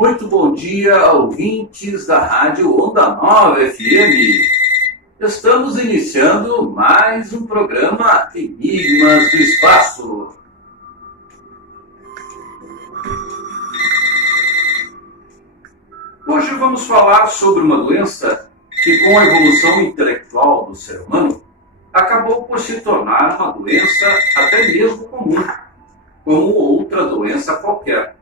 Muito bom dia, ouvintes da Rádio Onda Nova FM. Estamos iniciando mais um programa Enigmas do Espaço. Hoje vamos falar sobre uma doença que, com a evolução intelectual do ser humano, acabou por se tornar uma doença até mesmo comum, como outra doença qualquer.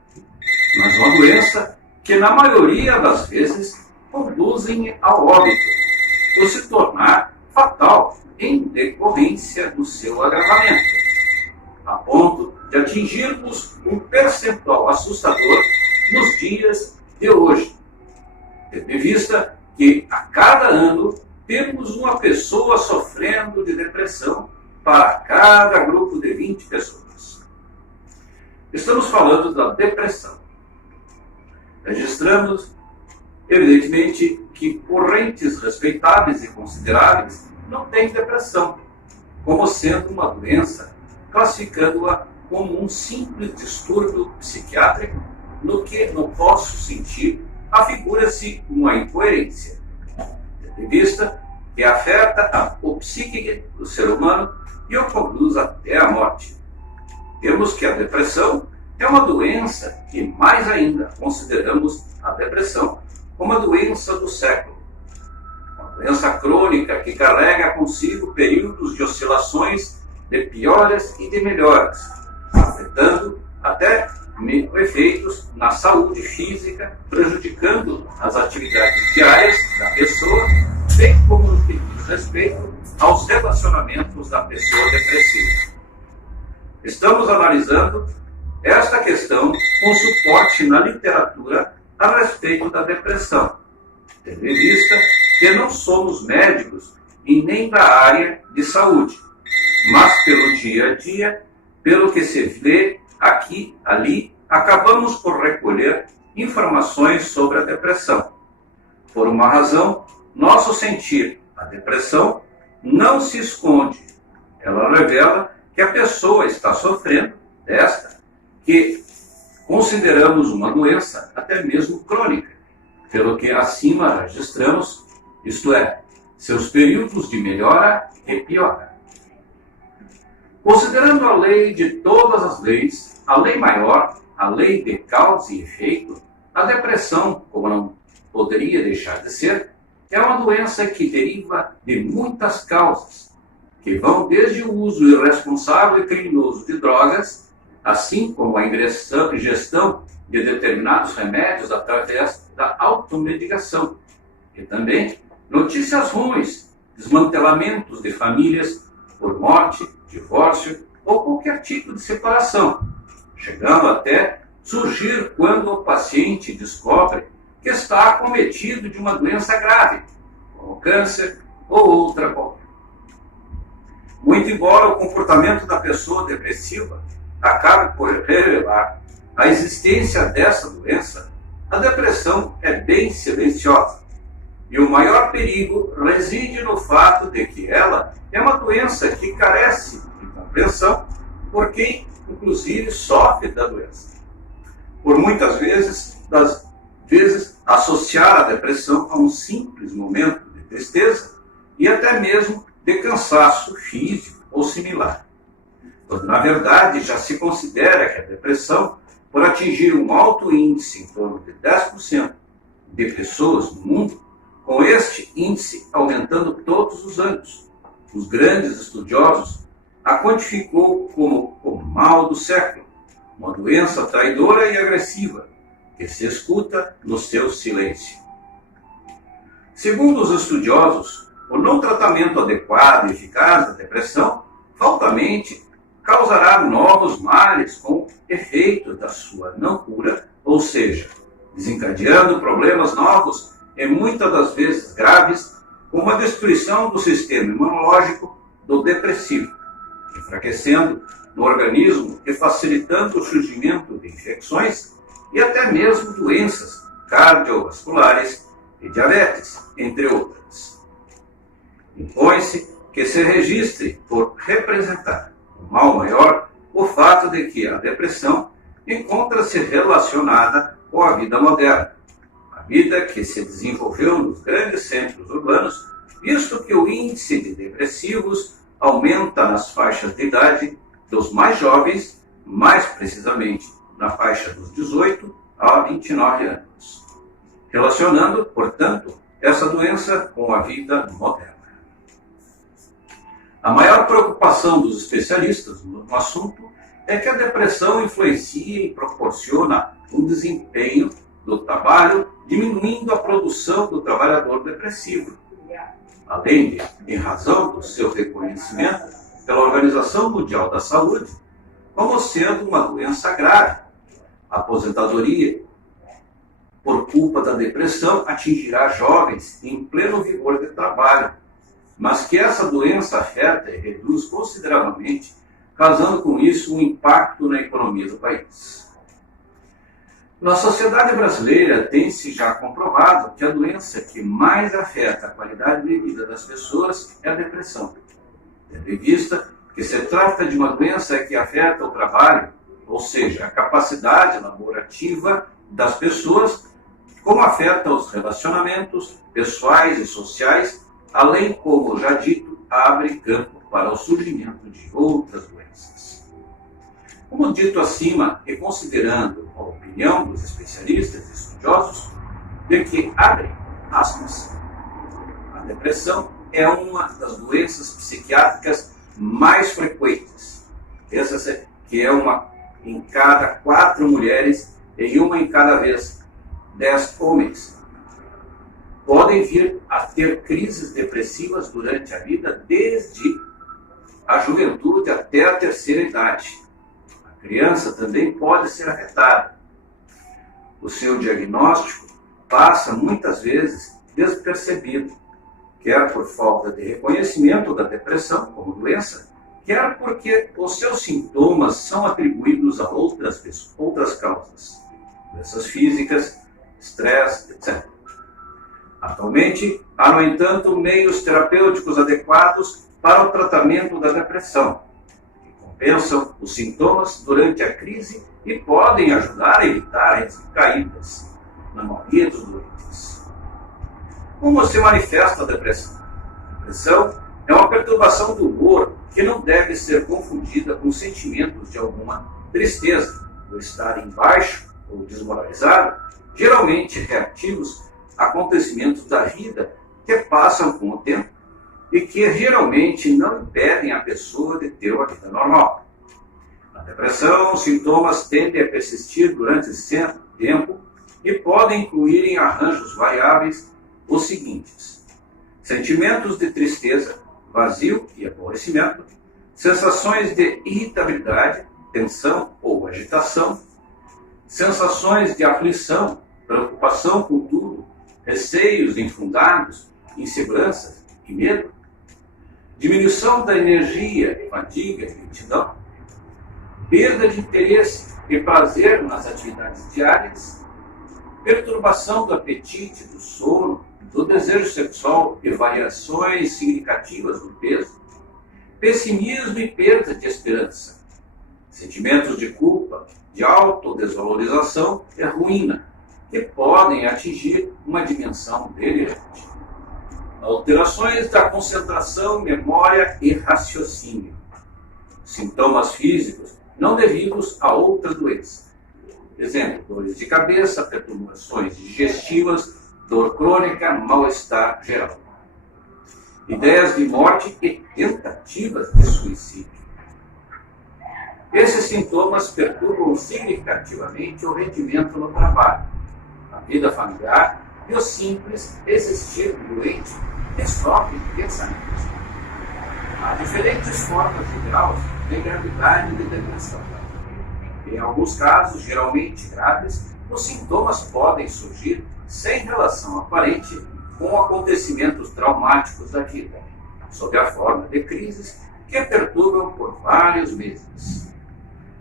Mas uma doença que, na maioria das vezes, conduzem ao óbito, por se tornar fatal em decorrência do seu agravamento, a ponto de atingirmos um percentual assustador nos dias de hoje, tendo em vista que a cada ano temos uma pessoa sofrendo de depressão para cada grupo de 20 pessoas. Estamos falando da depressão. Registramos, evidentemente, que correntes respeitáveis e consideráveis não têm depressão, como sendo uma doença, classificando-a como um simples distúrbio psiquiátrico, no que, no nosso sentir, afigura-se uma incoerência, tendo em vista que afeta o psíquico do ser humano e o conduz até a morte. Temos que a depressão é uma doença e, mais ainda, consideramos a depressão como a doença do século. Uma doença crônica que carrega consigo períodos de oscilações de piores e de melhores, afetando até efeitos na saúde física, prejudicando as atividades diárias da pessoa, bem como no que diz respeito aos relacionamentos da pessoa depressiva. Estamos analisando esta questão com suporte na literatura a respeito da depressão, tendo em vista que não somos médicos e nem da área de saúde, mas pelo dia a dia, pelo que se vê aqui, ali, acabamos por recolher informações sobre a depressão. Por uma razão, nosso sentir, a depressão, não se esconde. Ela revela que a pessoa está sofrendo desta, que consideramos uma doença até mesmo crônica, pelo que acima registramos, isto é, seus períodos de melhora e piora. Considerando a lei de todas as leis, a lei maior, a lei de causa e efeito, a depressão, como não poderia deixar de ser, é uma doença que deriva de muitas causas, que vão desde o uso irresponsável e criminoso de drogas, assim como a ingestão de determinados remédios através da automedicação, e também notícias ruins, desmantelamentos de famílias por morte, divórcio ou qualquer tipo de separação, chegando até surgir quando o paciente descobre que está acometido de uma doença grave, como câncer ou outra qualquer. Muito embora o comportamento da pessoa depressiva acabe por revelar a existência dessa doença, a depressão é bem silenciosa. E o maior perigo reside no fato de que ela é uma doença que carece de compreensão por quem, inclusive, sofre da doença. Por muitas vezes, associar a depressão a um simples momento de tristeza e até mesmo de cansaço físico ou similar. Quando, na verdade, já se considera que a depressão, por atingir um alto índice em torno de 10% de pessoas no mundo, com este índice aumentando todos os anos, os grandes estudiosos a quantificou como o mal do século, uma doença traidora e agressiva, que se escuta no seu silêncio. Segundo os estudiosos, o não tratamento adequado e eficaz da depressão fatalmente causará novos males com efeito da sua não cura, ou seja, desencadeando problemas novos e muitas das vezes graves, como a destruição do sistema imunológico do depressivo, enfraquecendo no organismo e facilitando o surgimento de infecções e até mesmo doenças cardiovasculares e diabetes, entre outras. Impõe-se que se registre por representar mal maior o fato de que a depressão encontra-se relacionada com a vida moderna, a vida que se desenvolveu nos grandes centros urbanos, visto que o índice de depressivos aumenta nas faixas de idade dos mais jovens, mais precisamente na faixa dos 18 a 29 anos, relacionando, portanto, essa doença com a vida moderna. A maior preocupação dos especialistas no assunto é que a depressão influencia e proporciona um desempenho do trabalho, diminuindo a produção do trabalhador depressivo. Além de, em razão do seu reconhecimento pela Organização Mundial da Saúde, como sendo uma doença grave. A aposentadoria, por culpa da depressão, atingirá jovens em pleno vigor de trabalho, mas que essa doença afeta e reduz consideravelmente, causando com isso um impacto na economia do país. Na sociedade brasileira tem-se já comprovado que a doença que mais afeta a qualidade de vida das pessoas é a depressão. Tendo em vista que se trata de uma doença que afeta o trabalho, ou seja, a capacidade laborativa das pessoas, como afeta os relacionamentos pessoais e sociais, além, como já dito, abre campo para o surgimento de outras doenças. Como dito acima, e considerando a opinião dos especialistas e estudiosos, de que, abre aspas, a depressão é uma das doenças psiquiátricas mais frequentes. Essa que é uma em cada 4 mulheres e uma em cada vez 10 homens. Podem vir a ter crises depressivas durante a vida, desde a juventude até a terceira idade. A criança também pode ser afetada. O seu diagnóstico passa muitas vezes despercebido, quer por falta de reconhecimento da depressão como doença, quer porque os seus sintomas são atribuídos a outras causas, doenças físicas, estresse, etc. Atualmente, há, no entanto, meios terapêuticos adequados para o tratamento da depressão, que compensam os sintomas durante a crise e podem ajudar a evitar as recaídas na maioria dos doentes. Como se manifesta a depressão? A depressão é uma perturbação do humor que não deve ser confundida com sentimentos de alguma tristeza, ou estar embaixo ou desmoralizado, geralmente reativos a acontecimentos da vida que passam com o tempo e que geralmente não impedem a pessoa de ter uma vida normal. Na depressão, os sintomas tendem a persistir durante certo tempo e podem incluir em arranjos variáveis os seguintes: sentimentos de tristeza, vazio e aborrecimento, sensações de irritabilidade, tensão ou agitação, sensações de aflição, preocupação com tudo, receios infundados, inseguranças e medo, diminuição da energia, fadiga e lentidão, perda de interesse e prazer nas atividades diárias, perturbação do apetite, do sono, do desejo sexual e variações significativas do peso, pessimismo e perda de esperança, sentimentos de culpa, de autodesvalorização e ruína, que podem atingir uma dimensão delirante. Alterações da concentração, memória e raciocínio. Sintomas físicos não devidos a outra doença. Exemplo, dores de cabeça, perturbações digestivas, dor crônica, mal-estar geral. Ideias de morte e tentativas de suicídio. Esses sintomas perturbam significativamente o rendimento no trabalho, a vida familiar e o simples existir doente que sofre intensamente. Há diferentes formas de graus de gravidade de depressão. Em alguns casos, geralmente graves, os sintomas podem surgir sem relação aparente com acontecimentos traumáticos da vida, sob a forma de crises que perturbam por vários meses.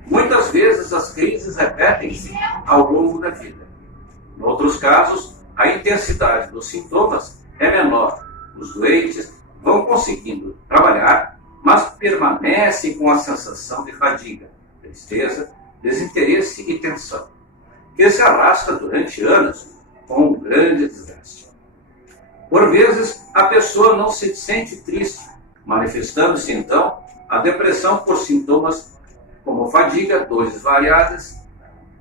Muitas vezes as crises repetem-se ao longo da vida. Em outros casos, a intensidade dos sintomas é menor. Os doentes vão conseguindo trabalhar, mas permanecem com a sensação de fadiga, tristeza, desinteresse e tensão, que se arrasta durante anos com um grande desgaste. Por vezes, a pessoa não se sente triste, manifestando-se então a depressão por sintomas como fadiga, dores variadas,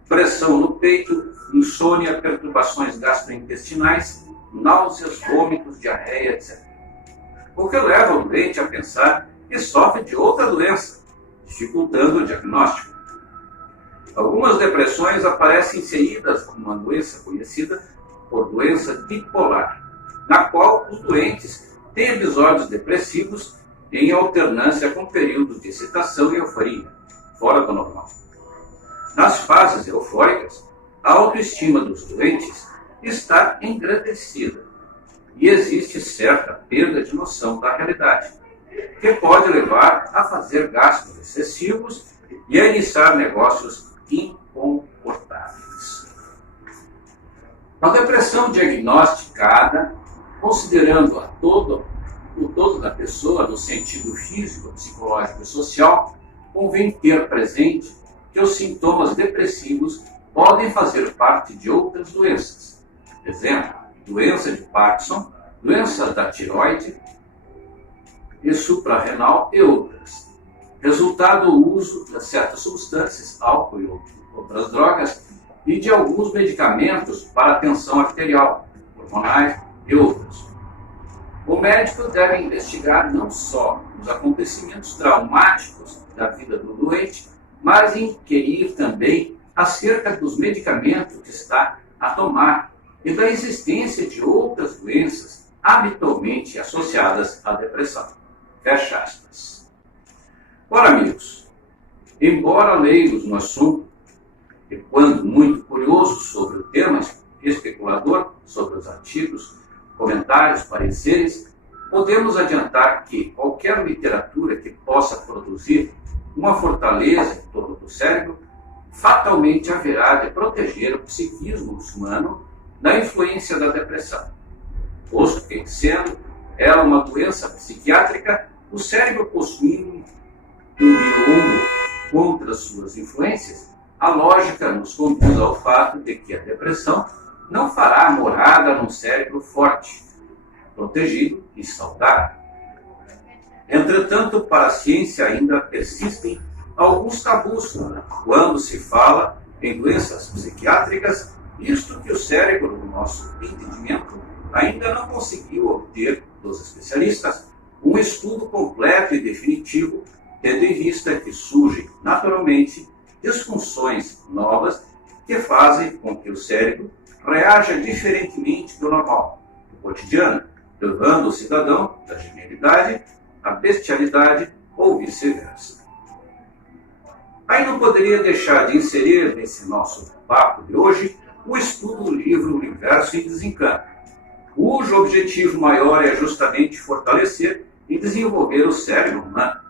pressão no peito, insônia, perturbações gastrointestinais, náuseas, vômitos, diarreia, etc. O que leva o doente a pensar que sofre de outra doença, dificultando o diagnóstico. Algumas depressões aparecem seguidas como uma doença conhecida por doença bipolar, na qual os doentes têm episódios depressivos em alternância com períodos de excitação e euforia, fora do normal. Nas fases eufóricas, a autoestima dos doentes está engrandecida e existe certa perda de noção da realidade, que pode levar a fazer gastos excessivos e a iniciar negócios incomportáveis. A depressão diagnosticada, considerando o todo da pessoa no sentido físico, psicológico e social, convém ter presente que os sintomas depressivos podem fazer parte de outras doenças. Exemplo, doença de Parkinson, doença da tireoide e suprarrenal e outras. Resultado do uso de certas substâncias, álcool e outras drogas, e de alguns medicamentos para a tensão arterial, hormonais e outros. O médico deve investigar não só os acontecimentos traumáticos da vida do doente, mas inquirir também acerca dos medicamentos que está a tomar e da existência de outras doenças habitualmente associadas à depressão. Fecha aspas. Ora, amigos, embora leigos no assunto, e quando muito curioso sobre o tema, especulador sobre os artigos, comentários, pareceres, podemos adiantar que qualquer literatura que possa produzir uma fortaleza em torno do cérebro, fatalmente haverá de proteger o psiquismo humano da influência da depressão, posto que, sendo ela uma doença psiquiátrica, o cérebro possuindo um biombo contra suas influências, a lógica nos conduz ao fato de que a depressão não fará morada num cérebro forte, protegido e saudável. Entretanto, para a ciência ainda persistem alguns tabus quando se fala em doenças psiquiátricas, visto que o cérebro, no nosso entendimento, ainda não conseguiu obter dos especialistas um estudo completo e definitivo, tendo em vista que surgem naturalmente disfunções novas que fazem com que o cérebro reaja diferentemente do normal, do cotidiano, levando o cidadão da genialidade à bestialidade ou vice-versa. Aí não poderia deixar de inserir nesse nosso papo de hoje o estudo do livro Universo em Desencanto, cujo objetivo maior é justamente fortalecer e desenvolver o cérebro humano,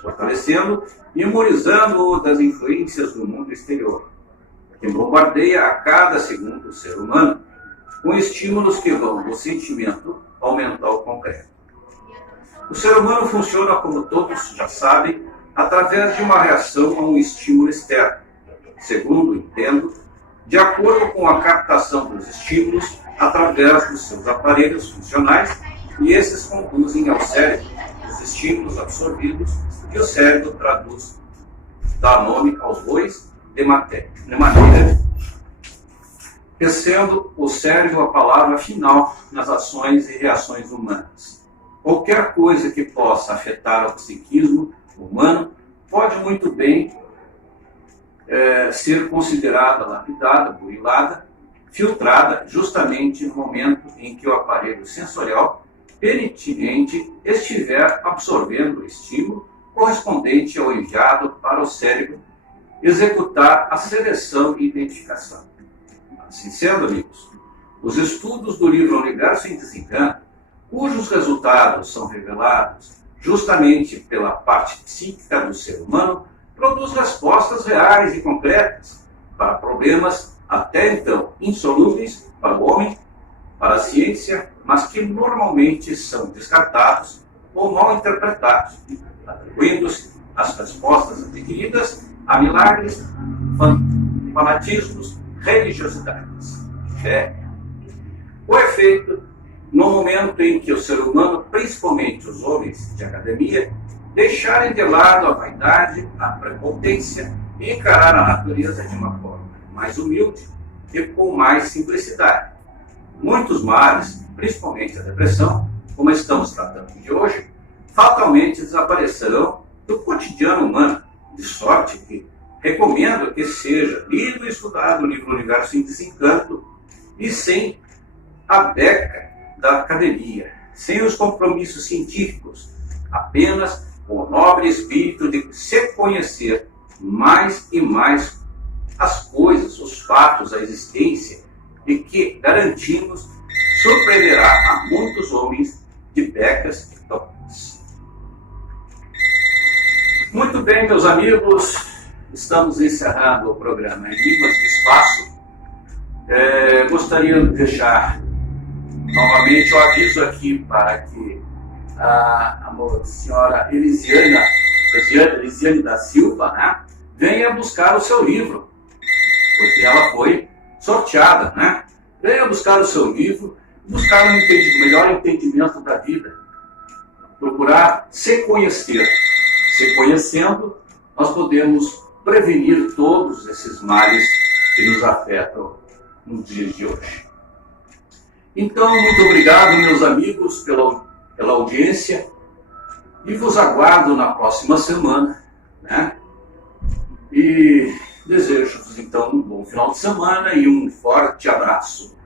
fortalecendo e imunizando-o das influências do mundo exterior, que bombardeia a cada segundo o ser humano com estímulos que vão do sentimento ao mental concreto. O ser humano funciona, como todos já sabem, através de uma reação a um estímulo externo, segundo entendo, de acordo com a captação dos estímulos através dos seus aparelhos funcionais, e esses conduzem ao cérebro os estímulos absorvidos que o cérebro traduz, dá nome aos bois de matéria, sendo o cérebro a palavra final nas ações e reações humanas. Qualquer coisa que possa afetar o psiquismo humano pode muito bem ser considerada lapidada, burilada, filtrada justamente no momento em que o aparelho sensorial pertinente estiver absorvendo o estímulo correspondente ao enviado para o cérebro executar a seleção e identificação. Assim sendo, amigos, os estudos do livro Universo em Desencanto, cujos resultados são revelados justamente pela parte psíquica do ser humano, produz respostas reais e concretas para problemas até então insolúveis para o homem, para a ciência, mas que normalmente são descartados ou mal interpretados, atribuindo-se as respostas adquiridas a milagres, fanatismos, religiosidades. O efeito, no momento em que o ser humano, principalmente os homens de academia, deixarem de lado a vaidade, a prepotência e encarar a natureza de uma forma mais humilde e com mais simplicidade. Muitos males, principalmente a depressão, como estamos tratando de hoje, fatalmente desaparecerão do cotidiano humano, de sorte que recomendo que seja lido e estudado o livro Universo em Desencanto e sem a beca da academia, sem os compromissos científicos, apenas com o nobre espírito de se conhecer mais e mais as coisas, os fatos, a existência, e que, garantimos, surpreenderá a muitos homens de becas e topas. Muito bem, meus amigos, estamos encerrando o programa Enigmas do Espaço. Gostaria de deixar novamente o aviso aqui para que a senhora Elisiane da Silva, né, venha buscar o seu livro, porque ela foi sorteada, né? Venha buscar o seu livro, buscar um melhor entendimento da vida, procurar se conhecer. Se conhecendo, nós podemos prevenir todos esses males que nos afetam nos dias de hoje. Então, muito obrigado, meus amigos, pela audiência, e vos aguardo na próxima semana, né? E desejo-vos, então, um bom final de semana e um forte abraço.